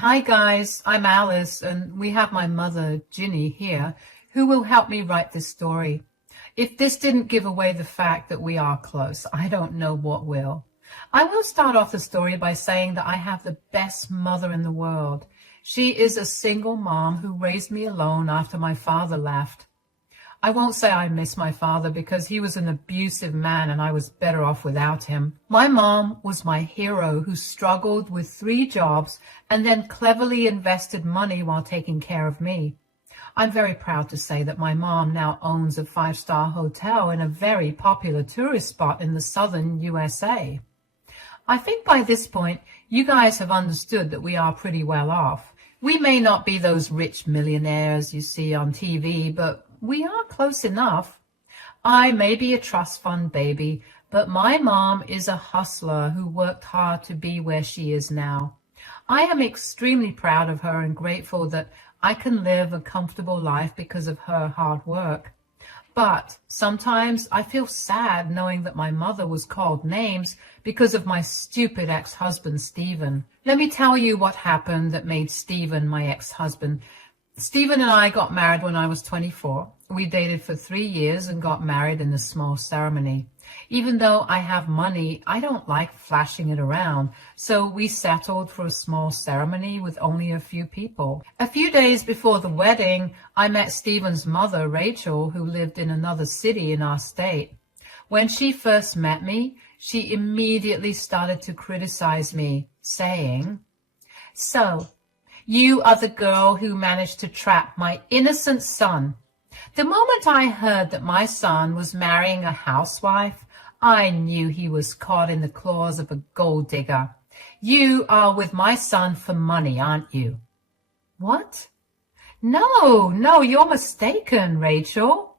Hi guys, I'm Alice and we have my mother Ginny here who will help me write this story. If this didn't give away the fact that we are close, I don't know what will. I will start off the story by saying that I have the best mother in the world. She is a single mom who raised me alone after my father left. I won't say I miss my father because he was an abusive man and I was better off without him. My mom was my hero who struggled with 3 jobs and then cleverly invested money while taking care of me. I'm very proud to say that my mom now owns a 5-star hotel in a very popular tourist spot in the southern USA. I think by this point, you guys have understood that we are pretty well off. We may not be those rich millionaires you see on TV, but we are close enough. I may be a trust fund baby, but my mom is a hustler who worked hard to be where she is now. I am extremely proud of her and grateful that I can live a comfortable life because of her hard work. But sometimes I feel sad knowing that my mother was called names because of my stupid ex-husband, Stephen. Let me tell you what happened that made Stephen my ex-husband. Stephen and I got married when I was 24. We dated for 3 years and got married in a small ceremony. Even though I have money, I don't like flashing it around, so we settled for a small ceremony with only a few people. A few days before the wedding, I met Stephen's mother, Rachel, who lived in another city in our state. When she first met me, she immediately started to criticize me, saying, "So, you are the girl who managed to trap my innocent son." The moment I heard that my son was marrying a housewife, I knew he was caught in the claws of a gold digger. "You are with my son for money, aren't you?" "What? No, you're mistaken, Rachel.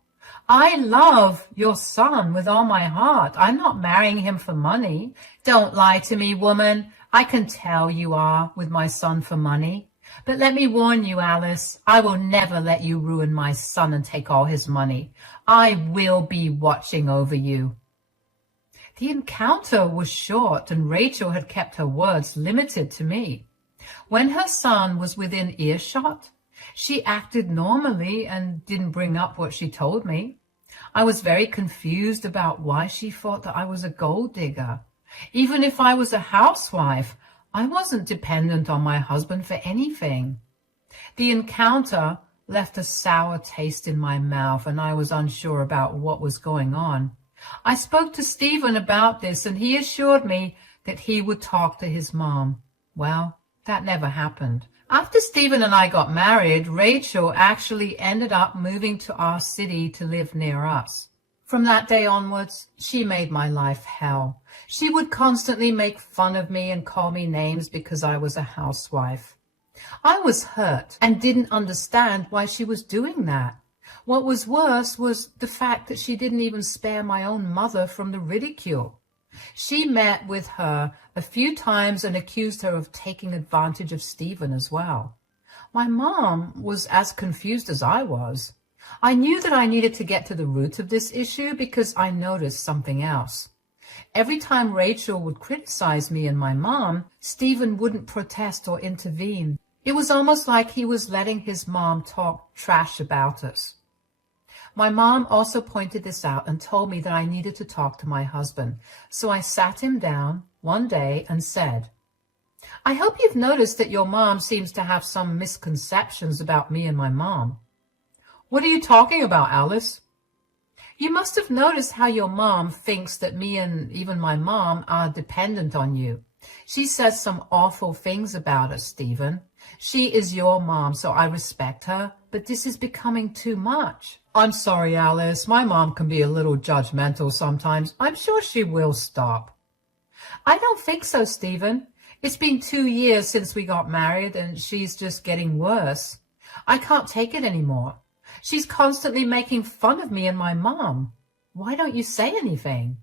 I love your son with all my heart. I'm not marrying him for money." "Don't lie to me, woman. I can tell you are with my son for money. But let me warn you, Alice, I will never let you ruin my son and take all his money. I will be watching over you." The encounter was short, and Rachel had kept her words limited to me. When her son was within earshot, she acted normally and didn't bring up what she told me. I was very confused about why she thought that I was a gold digger. Even if I was a housewife, I wasn't dependent on my husband for anything. The encounter left a sour taste in my mouth, and I was unsure about what was going on. I spoke to Stephen about this, and he assured me that he would talk to his mom. Well, that never happened. After Stephen and I got married, Rachel actually ended up moving to our city to live near us. From that day onwards, she made my life hell. She would constantly make fun of me and call me names because I was a housewife. I was hurt and didn't understand why she was doing that. What was worse was the fact that she didn't even spare my own mother from the ridicule. She met with her a few times and accused her of taking advantage of Stephen as well. My mom was as confused as I was. I knew that I needed to get to the root of this issue because I noticed something else. Every time Rachel would criticize me and my mom, Stephen wouldn't protest or intervene. It was almost like he was letting his mom talk trash about us. My mom also pointed this out and told me that I needed to talk to my husband. So I sat him down one day and said, "I hope you've noticed that your mom seems to have some misconceptions about me and my mom." "What are you talking about, Alice?" "You must have noticed how your mom thinks that me and even my mom are dependent on you. She says some awful things about us, Stephen. She is your mom, so I respect her, but this is becoming too much." "I'm sorry, Alice. My mom can be a little judgmental sometimes. I'm sure she will stop." "I don't think so, Stephen. It's been 2 years since we got married, and she's just getting worse. I can't take it anymore. She's constantly making fun of me and my mom. Why don't you say anything?"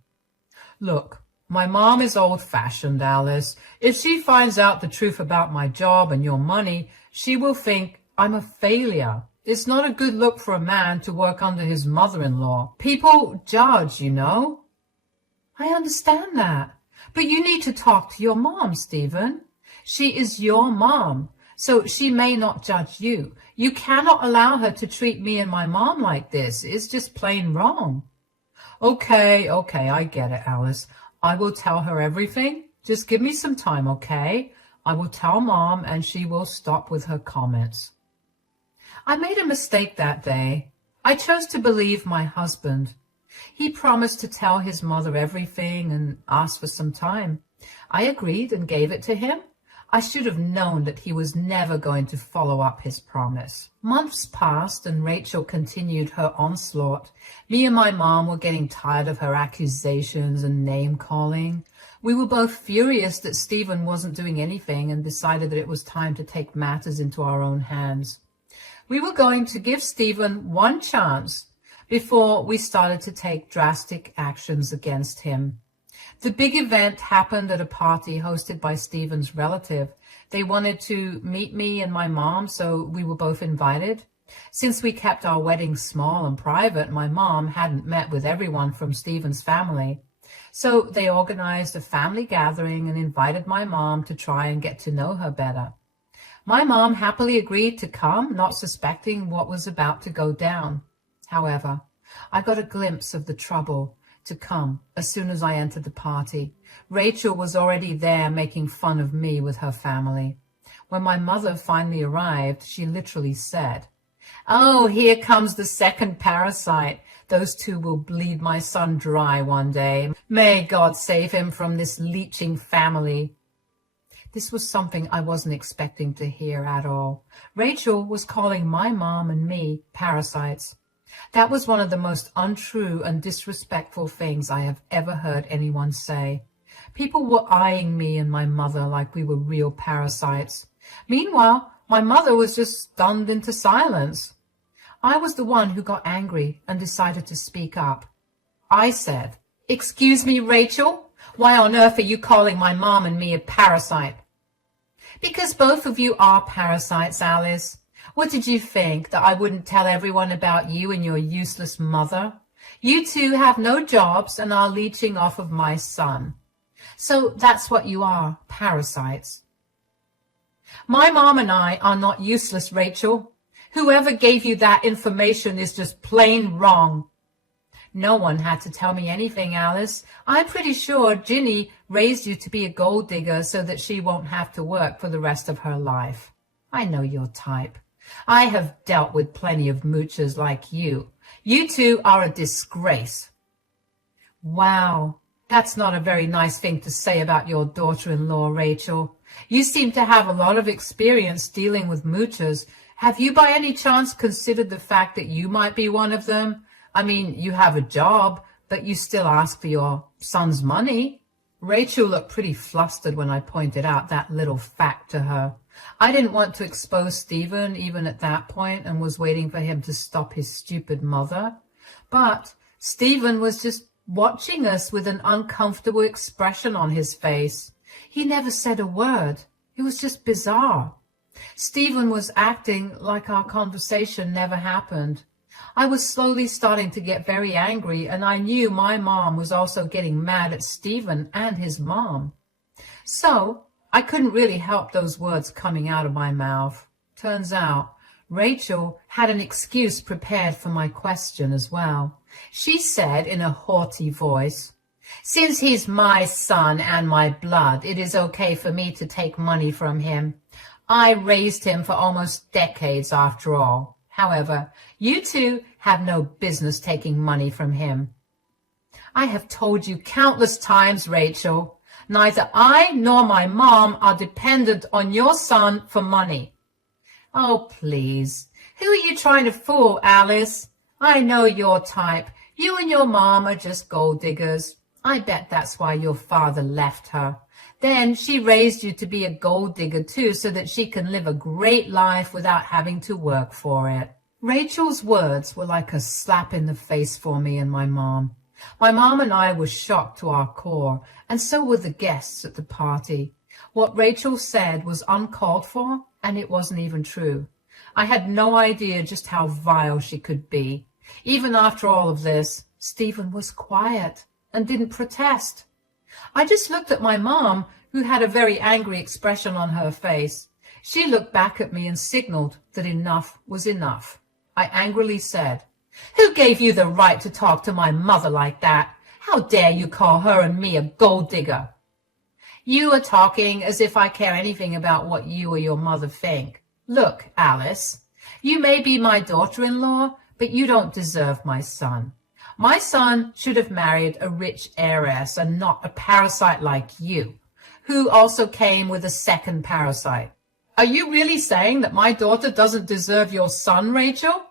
"Look, my mom is old-fashioned, Alice. If she finds out the truth about my job and your money, she will think I'm a failure. It's not a good look for a man to work under his mother-in-law. People judge, you know." "I understand that. But you need to talk to your mom, Stephen. She is your mom. So she may not judge you. You cannot allow her to treat me and my mom like this. It's just plain wrong. Okay, I get it, Alice. I will tell her everything. Just give me some time, okay? I will tell Mom and she will stop with her comments. I made a mistake that day. I chose to believe my husband. He promised to tell his mother everything and asked for some time. I agreed and gave it to him. I should have known that he was never going to follow up his promise. Months passed and Rachel continued her onslaught. Me and my mom were getting tired of her accusations and name-calling. We were both furious that Stephen wasn't doing anything and decided that it was time to take matters into our own hands. We were going to give Stephen one chance before we started to take drastic actions against him. The big event happened at a party hosted by Stephen's relative. They wanted to meet me and my mom, so we were both invited. Since we kept our wedding small and private, my mom hadn't met with everyone from Stephen's family. So they organized a family gathering and invited my mom to try and get to know her better. My mom happily agreed to come, not suspecting what was about to go down. However, I got a glimpse of the trouble to come as soon as I entered the party. Rachel was already there making fun of me with her family. When my mother finally arrived, she literally said, "Oh, here comes the second parasite. Those two will bleed my son dry one day. May God save him from this leeching family." This was something I wasn't expecting to hear at all. Rachel was calling my mom and me parasites. That was one of the most untrue and disrespectful things I have ever heard anyone say. People were eyeing me and my mother like we were real parasites. Meanwhile, my mother was just stunned into silence. I was the one who got angry and decided to speak up. I said, "Excuse me, Rachel? Why on earth are you calling my mom and me a parasite?" "Because both of you are parasites, Alice. What did you think, that I wouldn't tell everyone about you and your useless mother? You two have no jobs and are leeching off of my son. So that's what you are, parasites." "My mom and I are not useless, Rachel. Whoever gave you that information is just plain wrong." "No one had to tell me anything, Alice. I'm pretty sure Ginny raised you to be a gold digger so that she won't have to work for the rest of her life. I know your type. I have dealt with plenty of moochers like you. You two are a disgrace." Wow, that's not a very nice thing to say about your daughter-in-law, Rachel. You seem to have a lot of experience dealing with moochers. Have you by any chance considered the fact that you might be one of them? I mean, you have a job, but you still ask for your son's money. Rachel looked pretty flustered when I pointed out that little fact to her. I didn't want to expose Stephen even at that point and was waiting for him to stop his stupid mother. But Stephen was just watching us with an uncomfortable expression on his face. He never said a word. It was just bizarre. Stephen was acting like our conversation never happened. I was slowly starting to get very angry, and I knew my mom was also getting mad at Stephen and his mom. So I couldn't really help those words coming out of my mouth. Turns out Rachel had an excuse prepared for my question as well. She said in a haughty voice, "Since he's my son and my blood, it is okay for me to take money from him. I raised him for almost decades after all. However, you two have no business taking money from him." "I have told you countless times, Rachel, neither I nor my mom are dependent on your son for money." "Oh, please. Who are you trying to fool, Alice? I know your type. You and your mom are just gold diggers. I bet that's why your father left her. Then she raised you to be a gold digger too, so that she can live a great life without having to work for it." Rachel's words were like a slap in the face for me and my mom. My mom and I were shocked to our core, and so were the guests at the party. What Rachel said was uncalled for, and it wasn't even true. I had no idea just how vile she could be. Even after all of this, Stephen was quiet and didn't protest. I just looked at my mom, who had a very angry expression on her face. She looked back at me and signaled that enough was enough. I angrily said, "Who gave you the right to talk to my mother like that? How dare you call her and me a gold digger?" "You are talking as if I care anything about what you or your mother think. Look, Alice, you may be my daughter-in-law, but you don't deserve my son. My son should have married a rich heiress and not a parasite like you, who also came with a second parasite." "Are you really saying that my daughter doesn't deserve your son, Rachel?"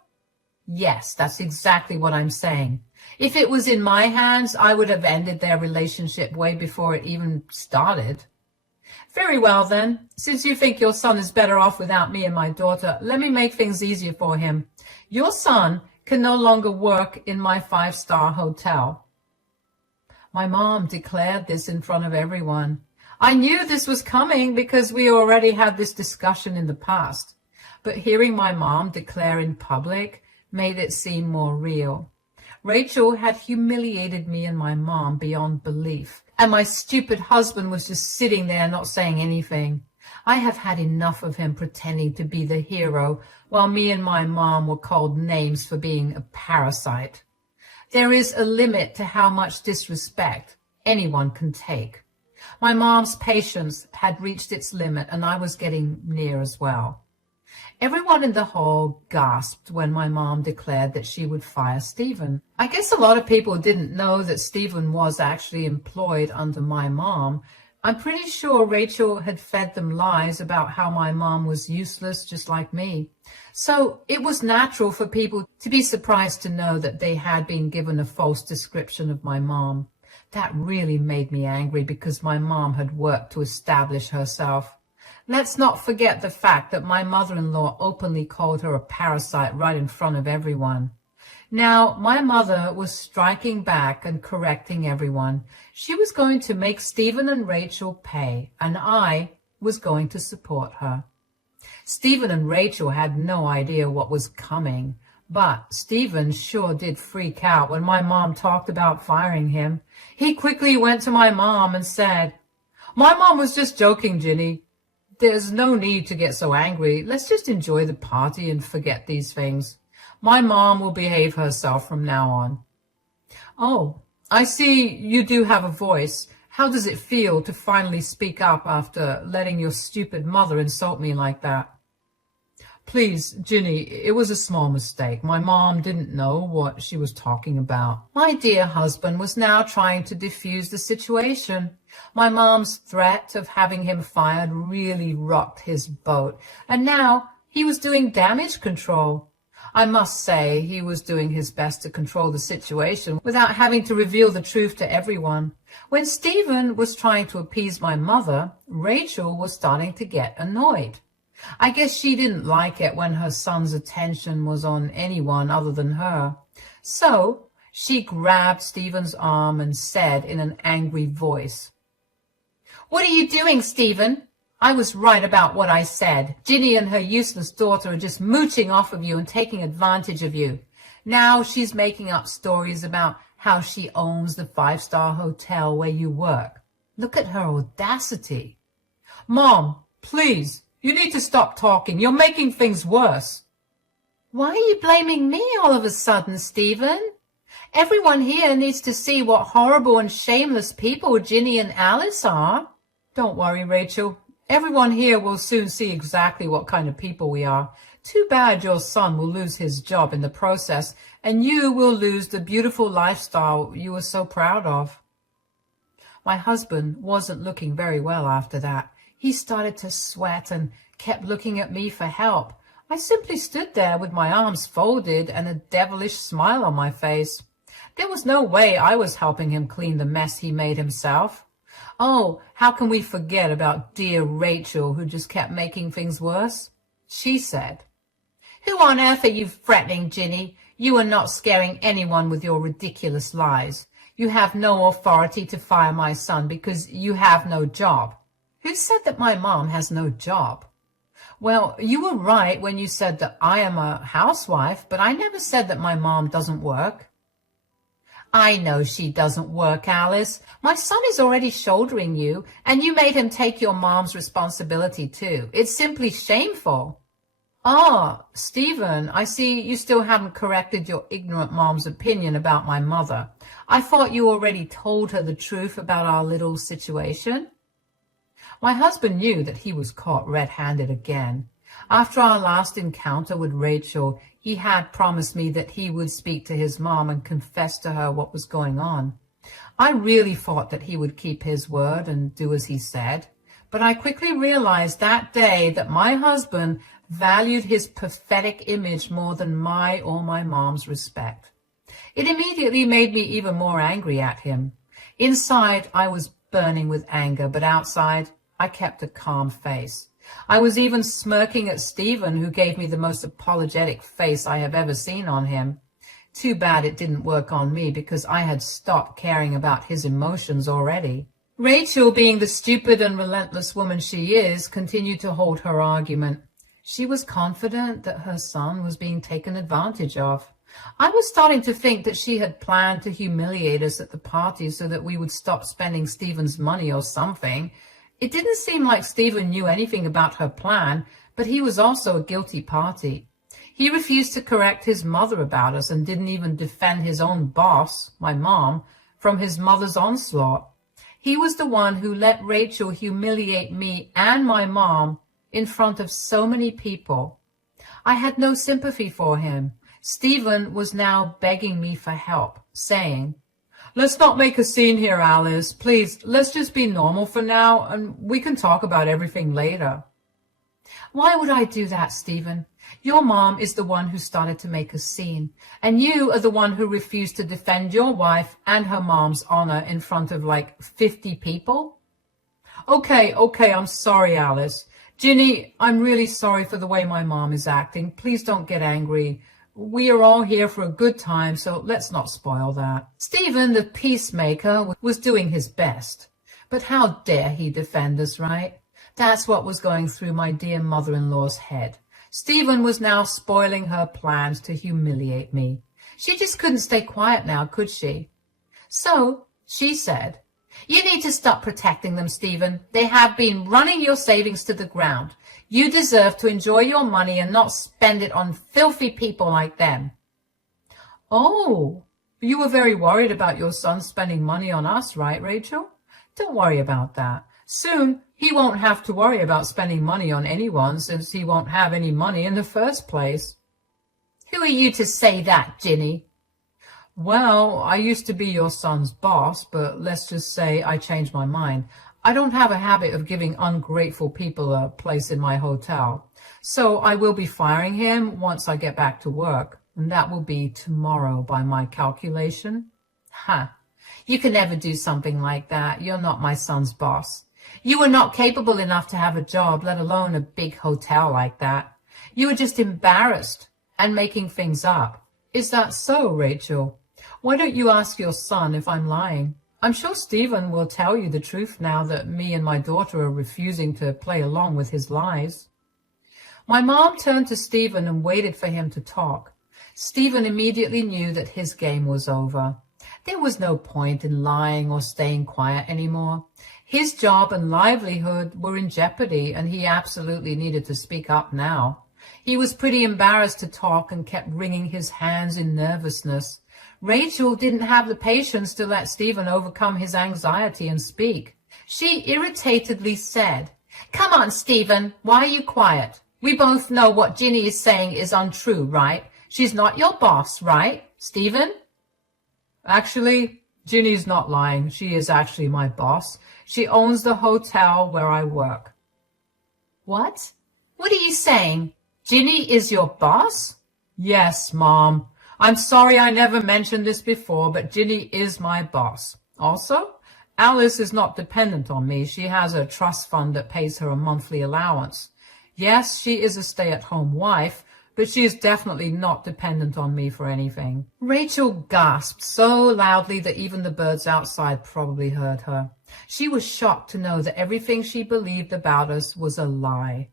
"Yes, that's exactly what I'm saying. If it was in my hands, I would have ended their relationship way before it even started." "Very well, then. Since you think your son is better off without me and my daughter, let me make things easier for him. Your son can no longer work in my 5-star hotel." My mom declared this in front of everyone. I knew this was coming because we already had this discussion in the past, but hearing my mom declare in public made it seem more real. Rachel had humiliated me and my mom beyond belief, and my stupid husband was just sitting there not saying anything. I have had enough of him pretending to be the hero while me and my mom were called names for being a parasite. There is a limit to how much disrespect anyone can take. My mom's patience had reached its limit, and I was getting near as well. Everyone in the hall gasped when my mom declared that she would fire Stephen. I guess a lot of people didn't know that Stephen was actually employed under my mom. I'm pretty sure Rachel had fed them lies about how my mom was useless just like me. So it was natural for people to be surprised to know that they had been given a false description of my mom. That really made me angry because my mom had worked to establish herself. Let's not forget the fact that my mother-in-law openly called her a parasite right in front of everyone. Now, my mother was striking back and correcting everyone. She was going to make Stephen and Rachel pay, and I was going to support her. Stephen and Rachel had no idea what was coming, but Stephen sure did freak out when my mom talked about firing him. He quickly went to my mom and said, "My mom was just joking, Ginny. There's no need to get so angry. Let's just enjoy the party and forget these things. My mom will behave herself from now on." "Oh, I see you do have a voice. How does it feel to finally speak up after letting your stupid mother insult me like that?" "Please, Ginny, it was a small mistake. My mom didn't know what she was talking about." My dear husband was now trying to defuse the situation. My mom's threat of having him fired really rocked his boat, and now he was doing damage control. I must say he was doing his best to control the situation without having to reveal the truth to everyone. When Stephen was trying to appease my mother, Rachel was starting to get annoyed. I guess she didn't like it when her son's attention was on anyone other than her. So she grabbed Stephen's arm and said in an angry voice, "What are you doing, Stephen? I was right about what I said. Ginny and her useless daughter are just mooching off of you and taking advantage of you. Now she's making up stories about how she owns the 5-star hotel where you work. Look at her audacity." "Mom, please. You need to stop talking. You're making things worse." "Why are you blaming me all of a sudden, Stephen? Everyone here needs to see what horrible and shameless people Ginny and Alice are." "Don't worry, Rachel. Everyone here will soon see exactly what kind of people we are. Too bad your son will lose his job in the process, and you will lose the beautiful lifestyle you were so proud of." My husband wasn't looking very well after that. He started to sweat and kept looking at me for help. I simply stood there with my arms folded and a devilish smile on my face. There was no way I was helping him clean the mess he made himself. Oh, how can we forget about dear Rachel, who just kept making things worse? She said, "Who on earth are you threatening, Ginny? You are not scaring anyone with your ridiculous lies. You have no authority to fire my son because you have no job." "Who said that my mom has no job?" "Well, you were right when you said that I am a housewife, but I never said that my mom doesn't work." I know she doesn't work, Alice. My son is already shouldering you, and you made him take your mom's responsibility too. It's simply shameful. Ah, Stephen, I see you still haven't corrected your ignorant mom's opinion about my mother. I thought you already told her the truth about our little situation. My husband knew that he was caught red-handed again. After our last encounter with Rachel, he had promised me that he would speak to his mom and confess to her what was going on. I really thought that he would keep his word and do as he said, but I quickly realized that day that my husband valued his pathetic image more than my or my mom's respect. It immediately made me even more angry at him. Inside, I was burning with anger, but outside, I kept a calm face. I was even smirking at Stephen, who gave me the most apologetic face I have ever seen on him. Too bad it didn't work on me, because I had stopped caring about his emotions already. Rachel, being the stupid and relentless woman she is, continued to hold her argument. She was confident that her son was being taken advantage of. I was starting to think that she had planned to humiliate us at the party so that we would stop spending Stephen's money or something. It didn't seem like Stephen knew anything about her plan, but he was also a guilty party. He refused to correct his mother about us and didn't even defend his own boss, my mom, from his mother's onslaught. He was the one who let Rachel humiliate me and my mom in front of so many people. I had no sympathy for him. Stephen was now begging me for help, saying, "Let's not make a scene here, Alice. Please, let's just be normal for now, and we can talk about everything later." Why would I do that, Stephen? Your mom is the one who started to make a scene, and you are the one who refused to defend your wife and her mom's honor in front of like 50 people. Okay, I'm sorry, Alice. Ginny, I'm really sorry for the way my mom is acting. Please don't get angry. We are all here for a good time, so let's not spoil that. Stephen, the peacemaker, was doing his best. But how dare he defend us, right? That's what was going through my dear mother-in-law's head. Stephen was now spoiling her plans to humiliate me. She just couldn't stay quiet now, could she? So she said, "You need to stop protecting them, Stephen. They have been running your savings to the ground. You deserve to enjoy your money and not spend it on filthy people like them." Oh, you were very worried about your son spending money on us, right, Rachel? Don't worry about that. Soon, he won't have to worry about spending money on anyone, since he won't have any money in the first place. Who are you to say that, Ginny? Well, I used to be your son's boss, but let's just say I changed my mind. I don't have a habit of giving ungrateful people a place in my hotel. So I will be firing him once I get back to work, and that will be tomorrow by my calculation. Ha! You can never do something like that. You're not my son's boss. You were not capable enough to have a job, let alone a big hotel like that. You were just embarrassed and making things up. Is that so, Rachel? Why don't you ask your son if I'm lying? I'm sure Stephen will tell you the truth now that me and my daughter are refusing to play along with his lies. My mom turned to Stephen and waited for him to talk. Stephen immediately knew that his game was over. There was no point in lying or staying quiet anymore. His job and livelihood were in jeopardy, and he absolutely needed to speak up now. He was pretty embarrassed to talk and kept wringing his hands in nervousness. Rachel didn't have the patience to let Stephen overcome his anxiety and speak. She irritatedly said, "Come on, Stephen, why are you quiet? We both know what Ginny is saying is untrue, right? She's not your boss, right, Stephen?" Actually, Ginny's not lying. She is actually my boss. She owns the hotel where I work. What? What are you saying? Ginny is your boss? Yes, Mom. I'm sorry I never mentioned this before, but Ginny is my boss. Also, Alice is not dependent on me. She has a trust fund that pays her a monthly allowance. Yes, she is a stay-at-home wife, but she is definitely not dependent on me for anything. Rachel gasped so loudly that even the birds outside probably heard her. She was shocked to know that everything she believed about us was a lie.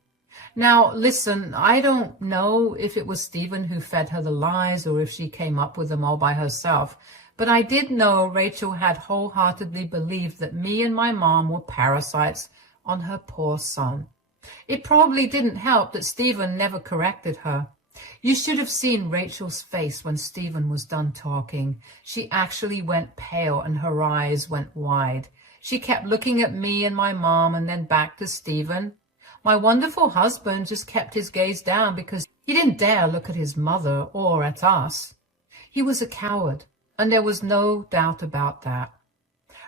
Now, listen, I don't know if it was Stephen who fed her the lies or if she came up with them all by herself, but I did know Rachel had wholeheartedly believed that me and my mom were parasites on her poor son. It probably didn't help that Stephen never corrected her. You should have seen Rachel's face when Stephen was done talking. She actually went pale and her eyes went wide. She kept looking at me and my mom and then back to Stephen. My wonderful husband just kept his gaze down because he didn't dare look at his mother or at us. He was a coward, and there was no doubt about that.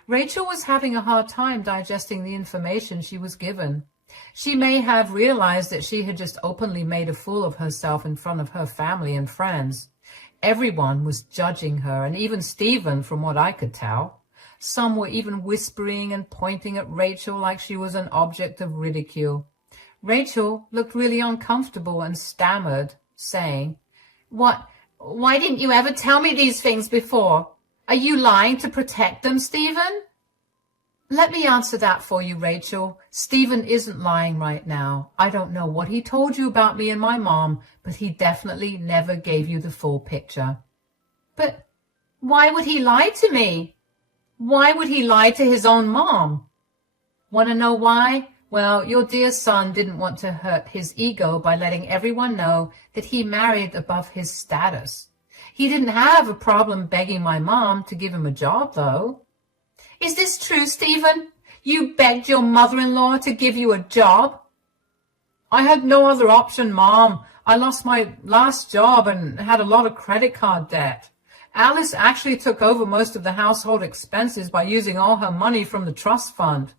Rachel was having a hard time digesting the information she was given. She may have realized that she had just openly made a fool of herself in front of her family and friends. Everyone was judging her, and even Stephen, from what I could tell. Some were even whispering and pointing at Rachel like she was an object of ridicule. Rachel looked really uncomfortable and stammered, saying, Why didn't you ever tell me these things before? Are you lying to protect them, Stephen? Let me answer that for you, Rachel. Stephen isn't lying right now. I don't know what he told you about me and my mom, but he definitely never gave you the full picture. But why would he lie to me? Why would he lie to his own mom? Want to know why? Well, your dear son didn't want to hurt his ego by letting everyone know that he married above his status. He didn't have a problem begging my mom to give him a job, though. Is this true, Stephen? You begged your mother-in-law to give you a job? I had no other option, Mom. I lost my last job and had a lot of credit card debt. Alice actually took over most of the household expenses by using all her money from the trust fund.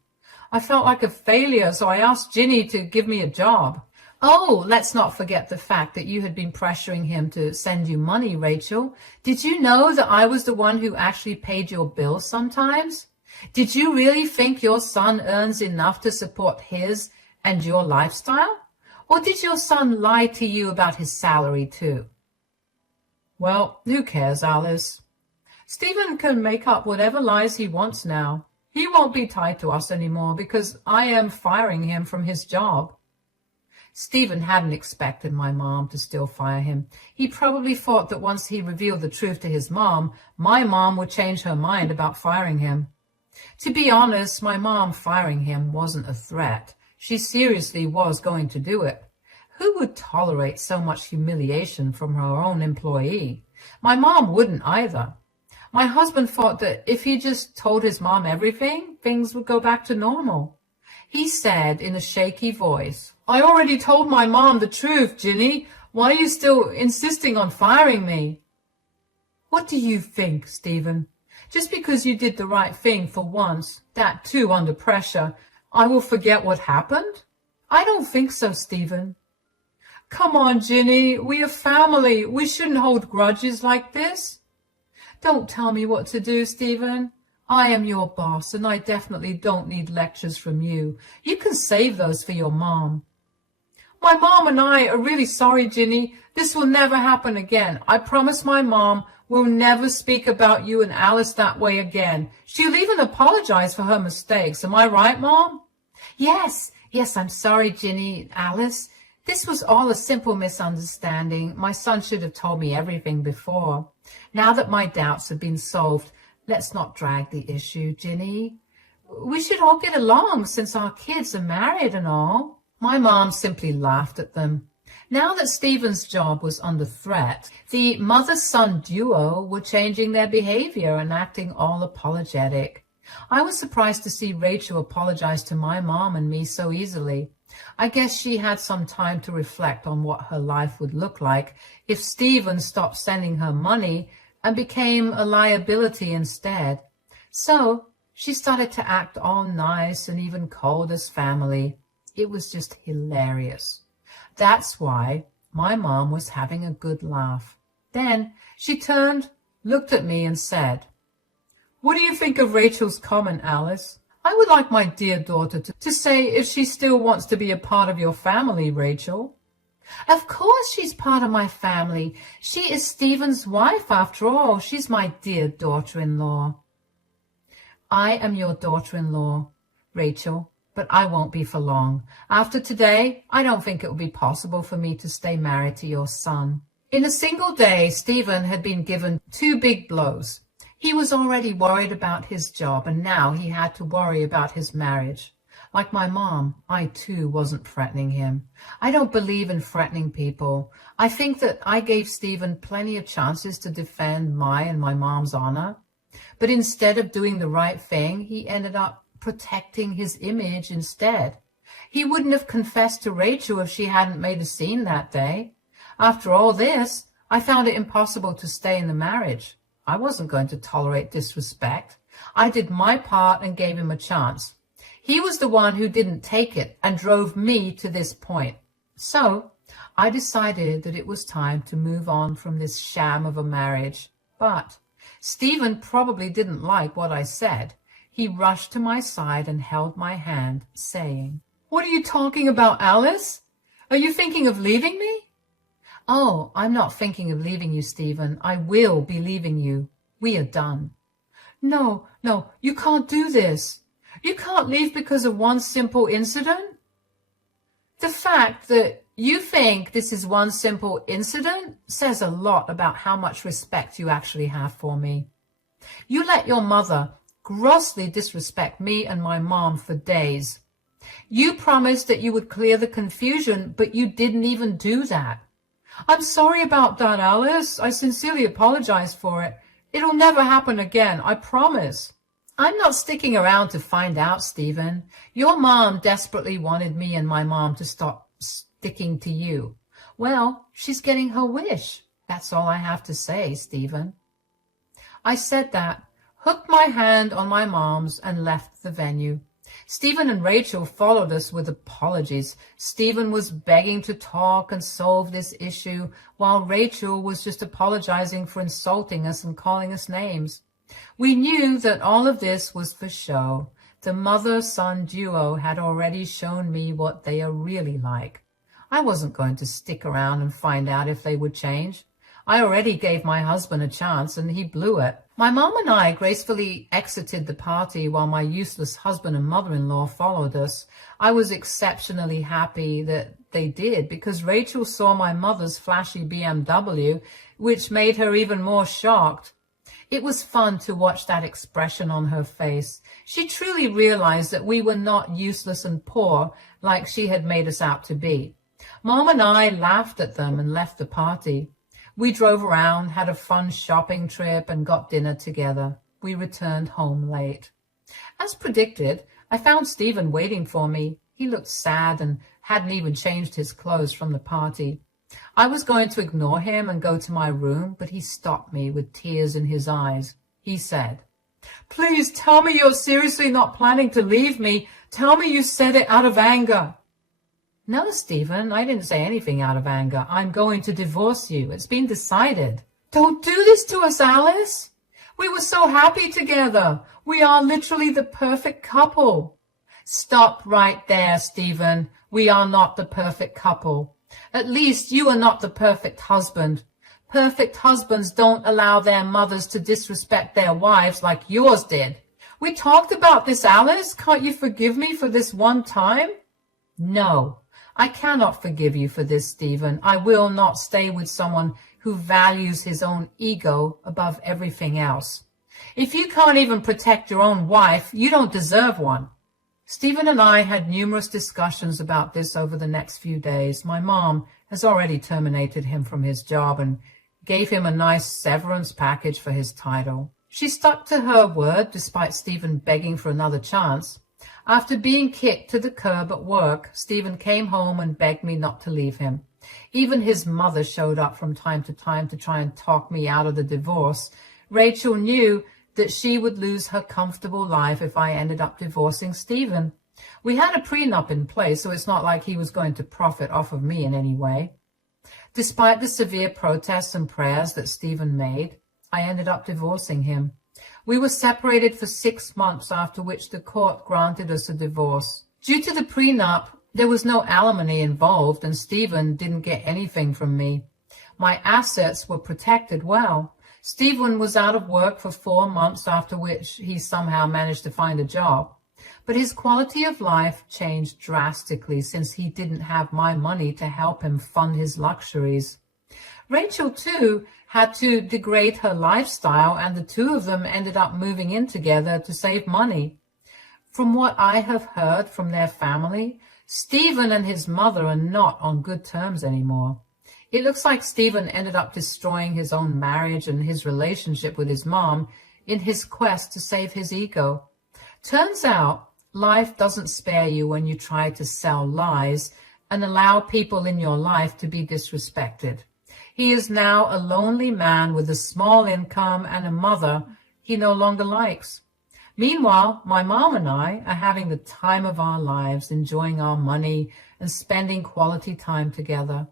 I felt like a failure, so I asked Ginny to give me a job. Oh, let's not forget the fact that you had been pressuring him to send you money, Rachel. Did you know that I was the one who actually paid your bills sometimes? Did you really think your son earns enough to support his and your lifestyle? Or did your son lie to you about his salary too? Well, who cares, Alice? Stephen can make up whatever lies he wants now. He won't be tied to us anymore because I am firing him from his job. Stephen hadn't expected my mom to still fire him. He probably thought that once he revealed the truth to his mom, my mom would change her mind about firing him. To be honest, my mom firing him wasn't a threat. She seriously was going to do it. Who would tolerate so much humiliation from her own employee? My mom wouldn't either. My husband thought that if he just told his mom everything, things would go back to normal. He said in a shaky voice, I already told my mom the truth, Ginny. Why are you still insisting on firing me? What do you think, Stephen? Just because you did the right thing for once, that too under pressure, I will forget what happened? I don't think so, Stephen. Come on, Ginny, we are family. We shouldn't hold grudges like this. Don't tell me what to do, Stephen. I am your boss, and I definitely don't need lectures from you. You can save those for your mom. My mom and I are really sorry, Ginny. This will never happen again. I promise my mom will never speak about you and Alice that way again. She'll even apologize for her mistakes. Am I right, Mom? Yes, I'm sorry, Ginny, Alice. This was all a simple misunderstanding. My son should have told me everything before. Now that my doubts have been solved, let's not drag the issue, Ginny. We should all get along since our kids are married and all. My mom simply laughed at them. Now that Stephen's job was under threat, the mother-son duo were changing their behavior and acting all apologetic. I was surprised to see Rachel apologize to my mom and me so easily. I guess she had some time to reflect on what her life would look like if Stephen stopped sending her money and became a liability instead. So she started to act all nice and even cold as family. It was just hilarious. That's why my mom was having a good laugh. Then she turned, looked at me and said, What do you think of Rachel's comment, Alice? I would like my dear daughter to say if she still wants to be a part of your family, Rachel. Of course she's part of my family. She is Stephen's wife, after all. She's my dear daughter-in-law. I am your daughter-in-law, Rachel, but I won't be for long. After today, I don't think it will be possible for me to stay married to your son. In a single day, Stephen had been given 2 big blows. He was already worried about his job, and now he had to worry about his marriage. Like my mom, I too wasn't threatening him. I don't believe in threatening people. I think that I gave Stephen plenty of chances to defend my and my mom's honor. But instead of doing the right thing, he ended up protecting his image instead. He wouldn't have confessed to Rachel if she hadn't made a scene that day. After all this, I found it impossible to stay in the marriage. I wasn't going to tolerate disrespect. I did my part and gave him a chance. He was the one who didn't take it and drove me to this point. So I decided that it was time to move on from this sham of a marriage. But Stephen probably didn't like what I said. He rushed to my side and held my hand, saying, "What are you talking about, Alice? Are you thinking of leaving me?" "Oh, I'm not thinking of leaving you, Stephen. I will be leaving you. We are done." No, you can't do this. You can't leave because of one simple incident." The fact that you think this is one simple incident says a lot about how much respect you actually have for me. You let your mother grossly disrespect me and my mom for days. You promised that you would clear the confusion, but you didn't even do that. "I'm sorry about that, Alice. I sincerely apologize for it. It'll never happen again, I promise." "I'm not sticking around to find out, Stephen. Your mom desperately wanted me and my mom to stop sticking to you. Well, she's getting her wish. That's all I have to say, Stephen." I said that, hooked my hand on my mom's, and left the venue. Stephen and Rachel followed us with apologies. Stephen was begging to talk and solve this issue, while Rachel was just apologizing for insulting us and calling us names. We knew that all of this was for show. The mother-son duo had already shown me what they are really like. I wasn't going to stick around and find out if they would change. I already gave my husband a chance, and he blew it. My mom and I gracefully exited the party while my useless husband and mother-in-law followed us. I was exceptionally happy that they did, because Rachel saw my mother's flashy BMW, which made her even more shocked. It was fun to watch that expression on her face. She truly realized that we were not useless and poor like she had made us out to be. Mom and I laughed at them and left the party. We drove around, had a fun shopping trip, and got dinner together. We returned home late. As predicted, I found Stephen waiting for me. He looked sad and hadn't even changed his clothes from the party. I was going to ignore him and go to my room, but he stopped me with tears in his eyes. He said, "Please tell me you're seriously not planning to leave me. Tell me you said it out of anger." "No, Stephen, I didn't say anything out of anger. I'm going to divorce you. It's been decided." "Don't do this to us, Alice. We were so happy together. We are literally the perfect couple." "Stop right there, Stephen. We are not the perfect couple. At least you are not the perfect husband. Perfect husbands don't allow their mothers to disrespect their wives like yours did." "We talked about this, Alice. Can't you forgive me for this one time?" "No, I cannot forgive you for this, Stephen. I will not stay with someone who values his own ego above everything else. If you can't even protect your own wife, you don't deserve one." Stephen and I had numerous discussions about this over the next few days. My mom has already terminated him from his job and gave him a nice severance package for his title. She stuck to her word despite Stephen begging for another chance. After being kicked to the curb at work, Stephen came home and begged me not to leave him. Even his mother showed up from time to try and talk me out of the divorce. Rachel knew that she would lose her comfortable life if I ended up divorcing Stephen. We had a prenup in place, so it's not like he was going to profit off of me in any way. Despite the severe protests and prayers that Stephen made, I ended up divorcing him. We were separated for 6 months, after which the court granted us a divorce. Due to the prenup, there was no alimony involved, and Stephen didn't get anything from me. My assets were protected well. Stephen was out of work for 4 months, after which he somehow managed to find a job. But his quality of life changed drastically since he didn't have my money to help him fund his luxuries. Rachel, too, had to degrade her lifestyle, and the two of them ended up moving in together to save money. From what I have heard from their family, Stephen and his mother are not on good terms anymore. It looks like Stephen ended up destroying his own marriage and his relationship with his mom in his quest to save his ego. Turns out, life doesn't spare you when you try to sell lies and allow people in your life to be disrespected. He is now a lonely man with a small income and a mother he no longer likes. Meanwhile, my mom and I are having the time of our lives, enjoying our money and spending quality time together.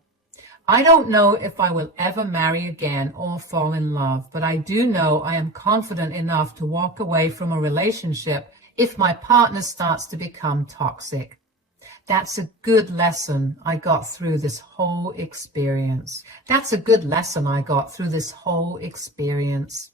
I don't know if I will ever marry again or fall in love, but I do know I am confident enough to walk away from a relationship if my partner starts to become toxic. That's a good lesson I got through this whole experience.